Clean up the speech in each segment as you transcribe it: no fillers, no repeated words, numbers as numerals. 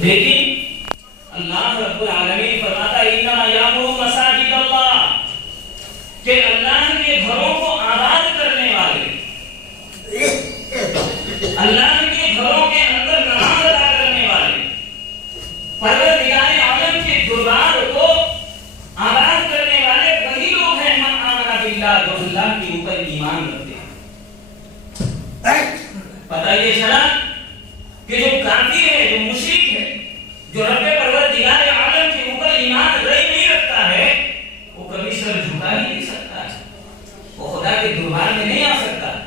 لیکن اللہ رب العالمین فرماتا ہے انما یامر مساجد اللہ، کہ اللہ کے گھروں کو آباد کرنے والے، اللہ کے گھروں کے اندر نماز ادا کرنے والے، پروردگار عالم کے دربار کو آباد کرنے والے وہی لوگ ہیں من آمن باللہ، جو اللہ کے اوپر ایمان رکھتے ہیں۔ پتہ یہ چلا کہ جو کافر ہے، جو مشرک ہے، جو رب پروردگار عالم کے اوپر ایمان نہیں رکھتا ہے، وہ کبھی سر جھکا ہی نہیں سکتا ہے، وہ خدا کے دربار میں نہیں آ سکتا ہے۔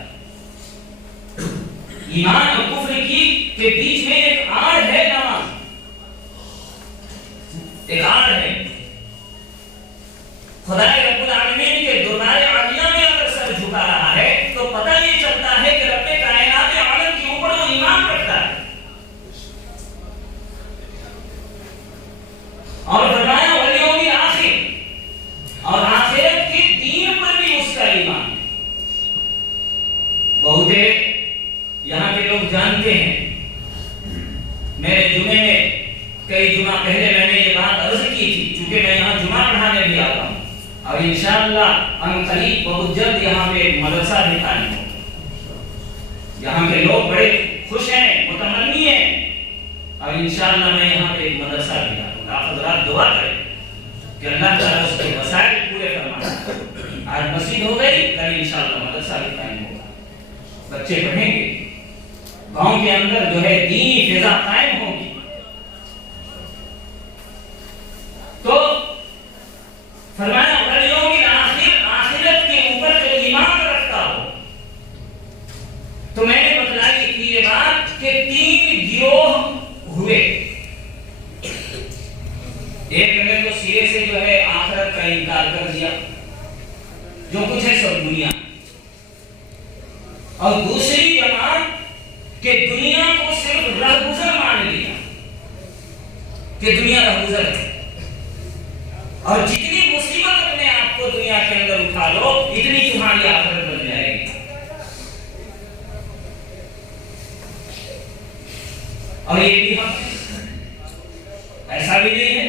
ایمان اور کفر کی کے بیچ میں ایک آڑ ہے، نماز ایک آڑ ہے۔ خدا رب العالمین کے دربار عالیہ میں اگر سر جھکا رہا ہے تو پتہ یہ چلتا ہے کہ رب کائنات عالم کے اوپر وہ ایمان رکھتا ہے۔ اور فرمایا والیوم الآخر، اور آخرت کے دین پر بھی اس کا ایمان۔ بہت یہاں کے لوگ جانتے ہیں، میرے جمعے میں کئی جمعہ پہلے میں نے یہ بات عرض کی تھی، چونکہ میں یہاں جمعہ پڑھانے بھی آتا ہوں، اور انشاءاللہ ان قریب بہت جلد یہاں پہ ایک مدرسہ بھی قائم ہوگا۔ یہاں کے لوگ بڑے خوش ہیں، متمنی ہیں، اور انشاءاللہ میں یہاں پہ ایک مدرسہ بھی لاؤں گا۔ آپ حضرات دعا کریں کہ اللہ تعالیٰ اس کے وسائل پورے فرمائے۔ آج مسجد ہو گئی، کل انشاءاللہ مدرسہ بھی قائم ہوگا، بچے پڑھیں گے، گاؤں کے اندر جو ہے دینی فضا قائم ہوگی۔ تو فرمایا والیوم الآخر، آخرت کے اوپر جو ایمان رکھتا ہو۔ تو میں نے بتلائی تھی یہ بات کہ 3 گروہ ہوئے۔ ایک نے تو سرے سے جو ہے آخرت کا انکار کر دیا، جو کچھ ہے سب دنیا، اور دوسری جماعت کہ دنیا کو صرف رہگزر مان لیا، کہ دنیا رہگزر ہے، اور جتنی مصیبت اپنے آپ کو دنیا کے اندر اٹھا لو اتنی تمہاری آخرت بن جائے گی۔ اور یہ بھی ہم ایسا بھی نہیں ہے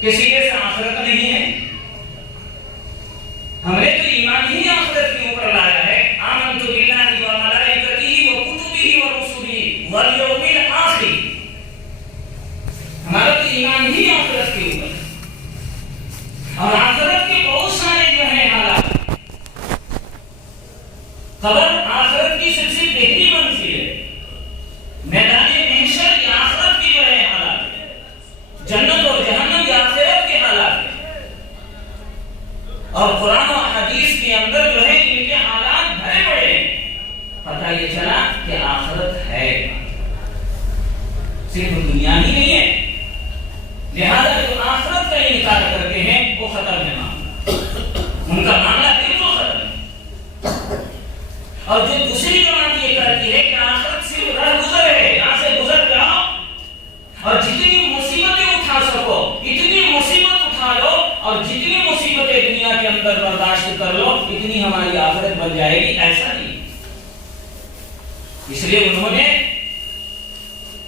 کہ سیدھے سے آخرت نہیں ہے، ہم نے تو ایمان ہی آخرت کے اوپر لایا ہے۔ آمنت باللہ و ملائکتہ و کتبہ و رسلہ والیوم الآخر، ہمارا تو ایمان ہی آخرت کے اوپر، اور آخرت کے بہت سارے جو ہیں حالات۔ قبر آخرت کی سب سے گہری منزل ہے، میدان محشر یہ آخرت کی جو ہے حالات ہے، جنت اور جہنم یہ آخرت کے حالات ہیں، اور قرآن و حدیث کے اندر جو ہے ان کے حالات بھرے پڑے ہیں۔ پتہ یہ چلا کہ آخرت ہے، صرف دنیا ہی نہیں ہے، لہذا جو آخرت کا انکار کرتے ہیں وہ ختم ہے معاملہ، ان کا معاملہ بالکل ختم ہے۔ اور جو دوسری جماعت یہ کرتی ہے کہ آخرت صرف رہگزر ہے، یہاں سے گزر جاؤ اور جتنی مصیبتیں اٹھا سکو اتنی مصیبت اٹھا لو، اور جتنی مصیبتیں دنیا کے اندر برداشت کر لو اتنی ہماری آخرت بن جائے گی، ایسا نہیں۔ اس لیے انہوں نے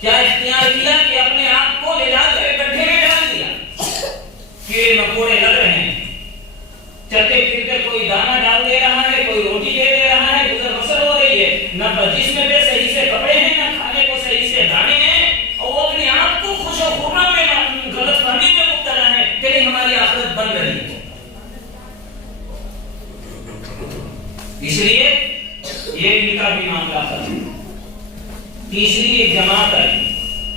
کیا اختیار کیا کہ اپنے آپ کو لے جا کر گڈھے میں ڈال دیا، کیڑے مکوڑے لگ رہے ہیں، چلتے پھرتے کوئی دانا ڈال دے رہا ہے، کوئی روٹی دے دے رہا ہے، گزر بسر ہو رہی ہے، نہ جسم پہ صحیح سے کپڑے ہیں، نہ کھانے کو صحیح سے دانے ہیں، اور وہ اپنے آپ کو خوش و خرم میں غلط فہمی میں مبتلا ہے کہ نہیں ہماری آخرت بن رہی ہے۔ اس لیے یہ ان کا بھی معاملہ ختم۔ تیسری ایک جماعت ہے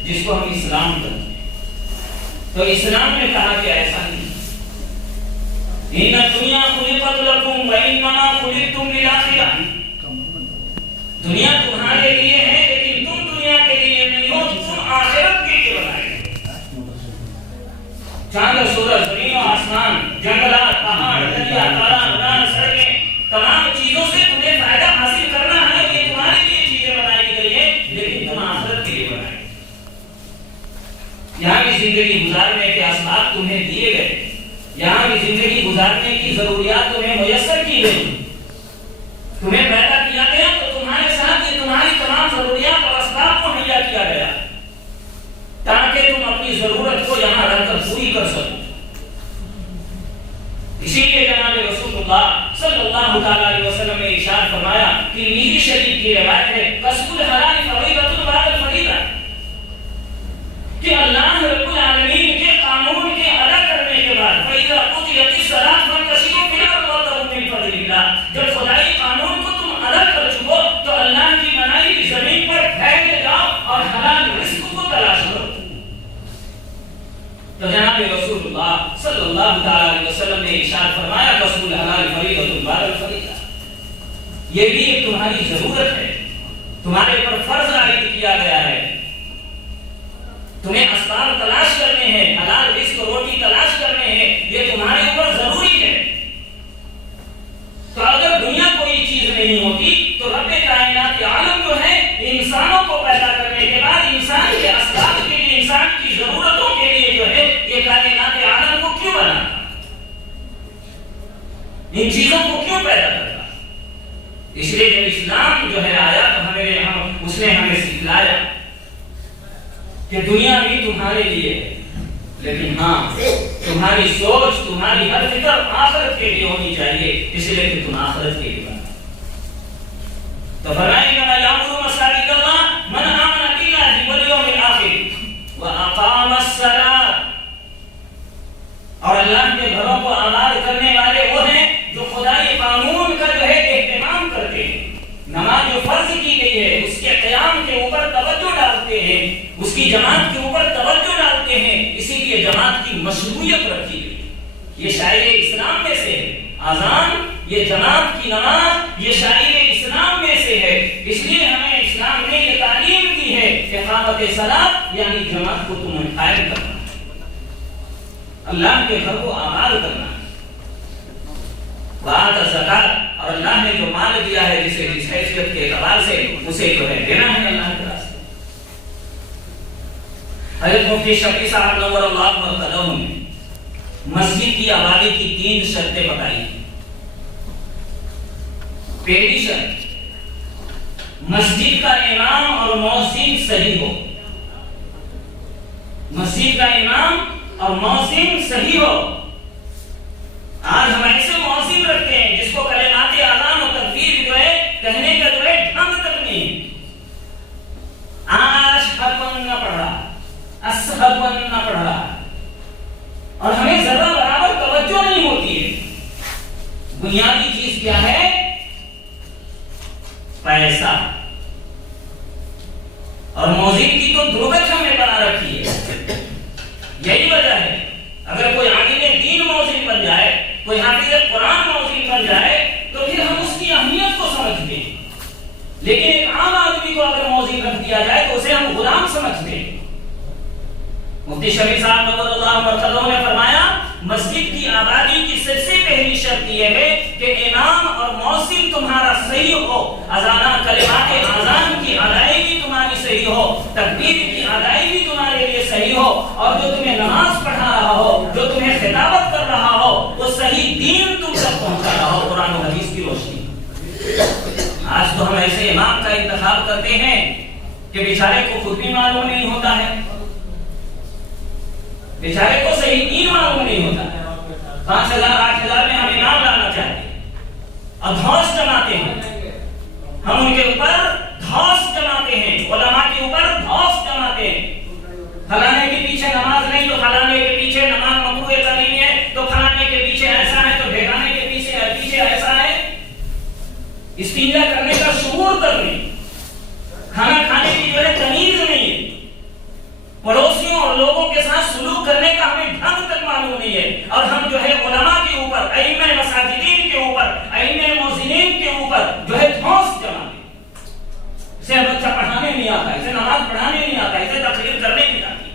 جس کو ہم اسلام کہتے ہیں، تو اسلام نے کہا کہ ایسا نہیں، ان الدنیا خلقت لکم وانما خلقتم للآخرہ، دنیا تمہارے لیے ہے لیکن تم دنیا کے لیے نہیں ہو، تم آخرت کے لیے بنائے گئے۔ چاند و سورج، زمین و آسمان، جنگلات، پہاڑ، دریا، تالاب، نہر، سڑکیں، تمام چیزوں سے تمہیں فائدہ حاصل کرنا ہے، یہ تمہارے لیے چیزیں بنائی گئی ہیں، لیکن تم آخرت کے لیے بنائے گئے۔ یہاں کی زندگی گزارنے کے اسباب تمہیں دیے گئے، یہاں کی زندگی گزارنے کی ضروریات تمہیں میسر کی گئی، تمہیں پیدا کیا گیا تو تمہارے ساتھ یہ تمہاری تمام ضروریات اور اسباب مہیا کیا گیا، اللہ تعالی علیہ وسلم نے ارشاد فرمایا کہ نیزی شریف کی روایت ہے کسب الحلال فریضۃ بعد الفریضہ، کہ اللہ رب العالمین کے قانون کے ادا کرنے کے بعد فَإِذَا قُضِيَتِ الصَّلَاةُ فَانتَشِرُوا فِي الْأَرْضِ وَابْتَغُوا مِن فَضْلِ اللَّهِ، جب خدائی قانون کو تم ادا کر چکو تو اللہ کی بنائی ہوئی زمین پر پھیل جاؤ اور حلال رزق کو تلاش کرو۔ تو جناب رسول اللہ صلی اللہ تعالی علیہ وسلم نے ارشاد فرمایا کسب الحلال فریضۃ بعد الفریضہ، یہ بھی ایک تمہاری ضرورت ہے، تمہارے پر فرض عائد کیا گیا ہے، تمہیں اسباب تلاش کرنے ہیں، حلال رزق روٹی تلاش کرنے ہیں، یہ تمہارے اوپر ضروری ہے۔ تو اگر دنیا کوئی چیز نہیں ہوتی تو رب کائنات عالم جو ہے انسانوں کو پیدا کرنے کے بعد انسان کے اسباب کے لیے، انسان کی ضرورتوں کے لیے جو ہے یہ کائنات عالم کو کیوں بنا، ان چیزوں کو کیوں پیدا کرتا؟ اس لیے جب اسلام جو ہے آیا تو اس نے ہمیں سکھلایا کہ دنیا بھی تمہارے لیے ہے، لیکن ہاں تمہاری سوچ، تمہاری ہر فکر آخرت کے لیے ہونی چاہیے، اس لیے کہ تم آخرت کے لیے بنا۔ تو فرمائے کہ یامر مساجد اللہ من آمن باللہ والیوم الآخر واقام الصلاۃ، اور اللہ کے گھروں کو آباد کرنے والے وہ ہیں جو خدائی قانون کا جو ہے اہتمام کرتے ہیں، نماز جو فرض کی گئی ہے اس کے قیام کے اوپر توجہ ڈالتے ہیں، اس کی جماعت کے اوپر توجہ ڈالتے ہیں، اسی لیے جماعت کی مشروعیت رکھی گئی۔ یہ شاعر اسلام میں سے ہے، اذان، یہ جماعت کی نماز، یہ شاعر اسلام میں سے ہے، اس لیے ہمیں اسلام نے یہ تعلیم دی ہے اقامت صلاۃ، یعنی جماعت کو تمہیں قائم کرنا، اللہ کے گھر کو آباد کرنا، بات زکات، اور اللہ نے جو مال دیا ہے جسے جس حیثیت کے اعتبار سے اسے جو ہے دینا ہے اللہ کے راستے۔ حضرت مفتی شفیع صاحب نور اللہ مرقدہ نے مسجد کی آبادی کی 3 شرطیں بتائی۔ پہلی شرط، مسجد کا امام اور مؤذن صحیح ہو، مسجد کا امام اور مؤذن صحیح ہو۔ آج ہم ایسے مؤذن رکھتے ہیں جس کو کلمات اذان و تکبیر جو ہے کہنے کا جو ہے ڈھنگ تک نہیں، اشہد نہ پڑھ رہا، اشہد نہ پڑھ رہا، اور ہمیں ذرا برابر توجہ نہیں ہوتی ہے۔ بنیادی چیز کیا ہے؟ پیسہ، اور مؤذن کی تو درگت ہم نے بنا رکھی ہے۔ یہی وجہ ہے اگر کوئی عالم دین مؤذن بن جائے، کوئی حافظ قرآن مؤذن بن جائے تو پھر ہم اس کی اہمیت کو سمجھتے ہیں، لیکن ایک عام آدمی کو اگر مؤذن رکھ دیا جائے تو اسے ہم غلام سمجھتے ہیں۔ مفتی شفیع صاحب نور اللہ مرقدہ نے فرمایا مسجد کی آبادی کی سب سے پہلی شرط یہ ہے کہ امام اور مؤذن تمہارا صحیح ہو، اذان کلمات اذان کی ادائیگی تمہاری صحیح ہو، تکبیر کی ادائیگی تمہارے لیے صحیح ہو، اور جو تمہیں نماز پڑھا رہا ہو، جو تمہیں خطابت کر رہا ہو، وہ صحیح دین تم تک پہنچا رہا ہو قرآن و حدیث کی روشنی۔ آج تو ہم ایسے امام کا انتخاب کرتے ہیں کہ بیچارے کو خود بھی معلوم نہیں ہوتا ہے، بیچارے کو صحیح دین معلوم نہیں ہوتا ہے۔ 5,000 8,000 میں ہم انعام لانا چاہتے ہیں اور دھوس جماتے ہیں، ہم ان کے اوپر دھوس جماتے ہیں، علماء کے اوپر دھوس جماتے ہیں۔ فلانے کے پیچھے نماز نہیں تو فلانے کے پیچھے نماز مکروہ تحریمی ہے، تو فلانے کے پیچھے ایسا ہے تو ڈھیکانے کے پیچھے ایسا ہے۔ استنجا کرنے کا شعور تک نہیں، کھانا کھانے کی جو ہے تمیز نہیں ہے، پڑوسیوں اور لوگوں کے ساتھ سلوک کرنے کا ہمیں ڈھنگ تک معلوم نہیں ہے، اور ہم جو ہے علماء کے اوپر، ائمہ مساجدین کے اوپر، ائمہ مؤذنین کے اوپر جو ہے دھوس جماتے ہیں۔ اسے بچہ پڑھانے نہیں آتا، اسے نماز پڑھانے نہیں آتا، اسے تقریر کرنے نہیں آتی،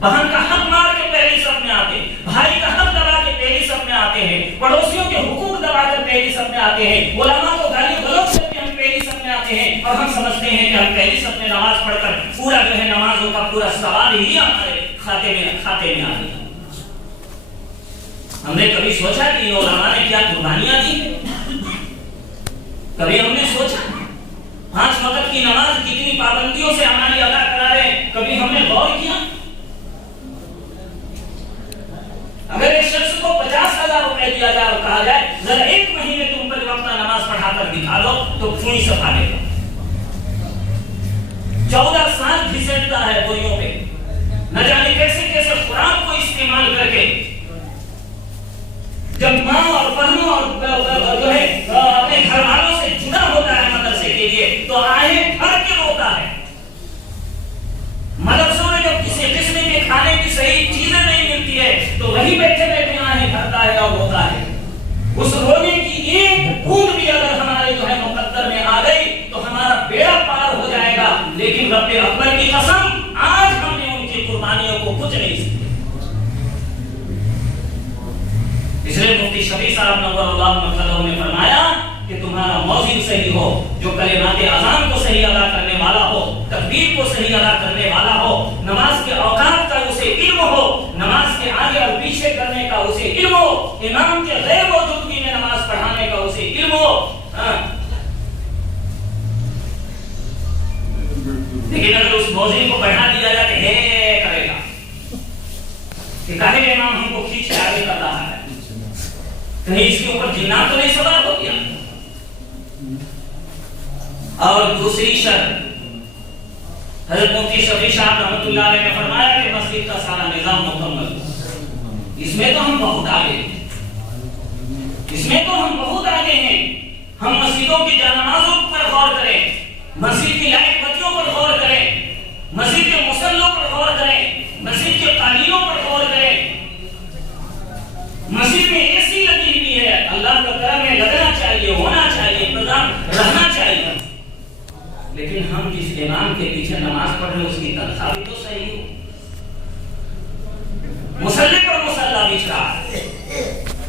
بہن کا حق مار کے پہلی صف میں آتے ہیں، بھائی کا حق دبا کے پہلی صف میں آتے ہیں، پڑوسیوں کے حقوق دبا کر پہلی صف میں آتے ہیں، علماء کو گالی گلوچ کر کے ہم پہلی صف میں آتے ہیں، اور ہم سمجھتے ہیں کہ ہم پہلی صف میں نماز پڑھ کر پورا جو ہے نمازوں کا پورا ثواب ہی ہمارے کھاتے میں آ گیا۔ ہم نے کبھی سوچا کہ علماء نے کیا قربانیاں دی؟ کبھی ہم نے سوچا 5 وقت کی نماز کتنی پابندیوں سے ہماری ادا کرا رہے ہیں؟ کبھی ہم نے غور کیا؟ اگر ایک شخص کو 50,000 روپے دیا جائے اور کہا جائے ذرا ایک مہینے تم پر وقت نماز پڑھا کر دکھا دو تو خون صفا لے گا. 14 سال گھسیٹتا ہے بوریوں پہ، نہ جانے کیسے کیسے خوراک کو استعمال کر کے. جب ماں اور بہنوں اور جو ہے اپنے گھر والوں سے جڑا ہوتا ہے مدرسے کے لیے تو آئے بھر کے روتا ہے. مدرسوں میں جب کسی قسم کے کھانے کی صحیح چیزیں نہیں ملتی ہے تو وہی بیٹھے بیٹھے آئے بھرتا ہے اور روتا ہے. اس رونے کی ایک بوند بھی اگر ہمارے جو ہے مقدر میں آ گئی تو ہمارا بیڑا پار ہو جائے گا. لیکن رب اکبر کی قسم آج ہم نے ان کی قربانیوں کو کچھ نہیں سکتے. اس لیے مفتی شفیع صاحب نور اللہ مرکزہ نے فرمایا کہ تمہارا موذن صحیح ہو، جو کلمات اذان کو صحیح ادا کرنے والا ہو، تکبیر کو صحیح ادا کرنے والا ہو، نماز کے اوقات کا اسے علم ہو، نماز کے آگے اور پیچھے کرنے کا اسے علم ہو، امام کے غیر موجودگی میں نماز پڑھانے کا اسے علم ہو. لیکن اگر اس موذن کو پڑھا دیا جائے تو ہے کرے گا کہ کہے امام ہم کو کھینچ کے آگے کر رہا ہے، کہیں اس کے اوپر جنات تو نہیں سوار ہو گیا. اور دوسری شرط حضرت مفتی شفیع صاحب رحمۃ اللہ علیہ نے فرمایا کہ مسجد کا سارا نظام مکمل. اس میں تو ہم بہت آگے ہیں، ہم مسجدوں کی جانمازوں پر غور کریں، مسجد کی لائٹ بتیوں پر غور کریں، مسجد کے مصلوں پر غور کریں، مسجد کے قالینوں پر غور کریں. مسجد میں اے سی لگی ہوئی ہے، اللہ کا کرم ہے، لگنا چاہیے، ہونا چاہیے، انتظام رہنا چاہیے. لیکن ہم جس امام کے پیچھے نماز پڑھ رہے ہیں اس کی تنخواہ بھی تو صحیح ہو. مصلی پر مصلی بچھ رہا ہے،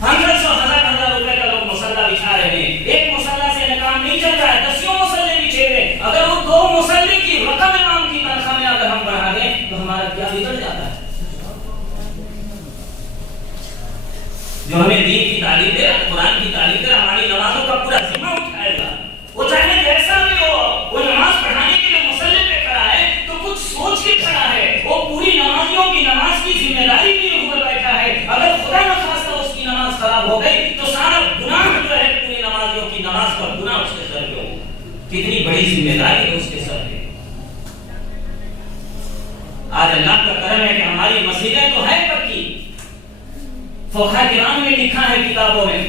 100,000 روپے کا لوگ مصلی بچھا رہے ہیں. ایک مصلی سے کام نہیں چل رہا ہے، 10 مصلی بچھے ہوئے. اگر وہ 2 مصلی کی رقم امام کی تنخواہ میں اگر ہم بڑھا دیں تو ہمارا کیا بگڑ جاتا ہے. جو ہمیں دین کی تعلیم دے رہا، قرآن کی تعلیم دے رہا، ہماری نمازوں کا پورا ذمہ اٹھائے گا. وہ چاہے جیسا بھی ہو، وہ نماز پڑھانے کے لیے مصلی پہ کھڑا ہے تو کچھ سوچ کے کھڑا ہے. وہ پوری نمازیوں کی نماز کی ذمہ داری لیے ہوئے بیٹھا ہے. اگر خدا نخواستہ اس کی نماز خراب ہو گئی تو سارا گناہ جو ہے پوری نمازیوں کی نماز کا گناہ اس کے سر پہ ہوگا. کتنی بڑی ذمہ داری ہے اس کے سر پہ. آج اللہ کا کرم ہے کہ ہماری مسجدیں تو ہیں پکی. فقہ کرام میں لکھا ہے کتابوں میں،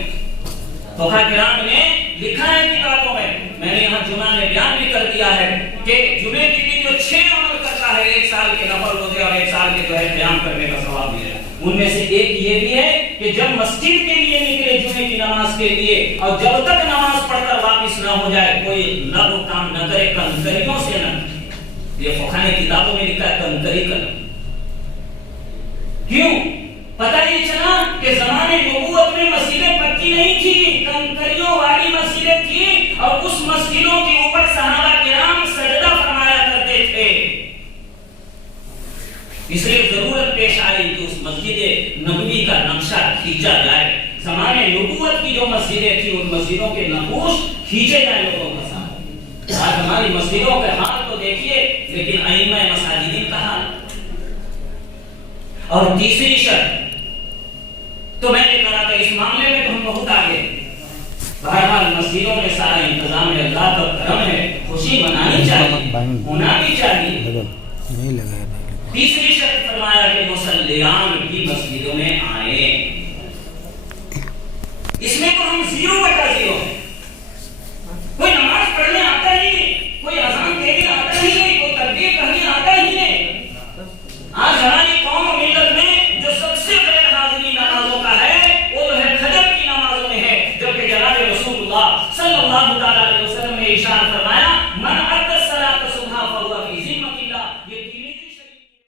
فقہ کرام نے لکھا ہے کتابوں میں. میں نے یہاں جمعہ میں بیان بھی کر دیا ہے کہ جمعے کے دن جو 6 عمل کرتا ہے، 1 سال کے نفل روزے اور 1 سال کے جو ہے قیام کرنے کا ثواب ملے گا. ان میں سے ایک یہ بھی ہے کہ جب مسجد کے لیے نکلے جمعے کی نماز کے لیے اور جب تک نماز پڑھ کر واپس نہ ہو جائے کوئی لغو کام نہ کرے، کنکریوں سے نہ. یہ فقہ نے کتابوں میں لکھا ہے کنکری کرنا. کیوں؟ پتہ یہ چلا کہ زمانے نبوت میں مسجدیں پکی نہیں تھی، کنکریوں والی مسجدیں تھی اور اس مسجدوں کے اوپر صحابہ کرام سجدہ فرمایا کرتے تھے. اس لیے ضرورت پیش آئی کہ اس مسجد نبوی کا نقشہ کھینچا جائے. زمانے نبوت کی جو مسجدیں تھی ان مسجدوں کے نقوش کھینچے جائیں لوگوں کے ساتھ. آج ہماری مسجدوں کے حال تو دیکھیے، لیکن ائمہ مساجدین کا حال. اور تیسری شرط تو میں نے کہا کہ اس معاملے میں تو ہم بہت آگے. بہرحال مسجدوں میں سارا انتظام ہے، اللہ کا کرم ہے، خوشی منانی چاہیے، ہونا بھی چاہیے. تیسری شرط فرمایا کہ مصلیان بھی مسجدوں میں آئیں. اس میں تو ہم 0/0 ہیں. کوئی نماز پڑھنے آتا ہی نہیں، کوئی اذان دینے آتا ہی نہیں، کوئی تکبیر کہنے آتا ہی نہیں. آج ہماری قوم و ملت میں جو سب سے غیر حاضری نمازوں کا ہے وہ جو ہے فجر کی نمازوں میں ہے، جبکہ جناب رسول اللہ صلی اللہ علیہ وسلم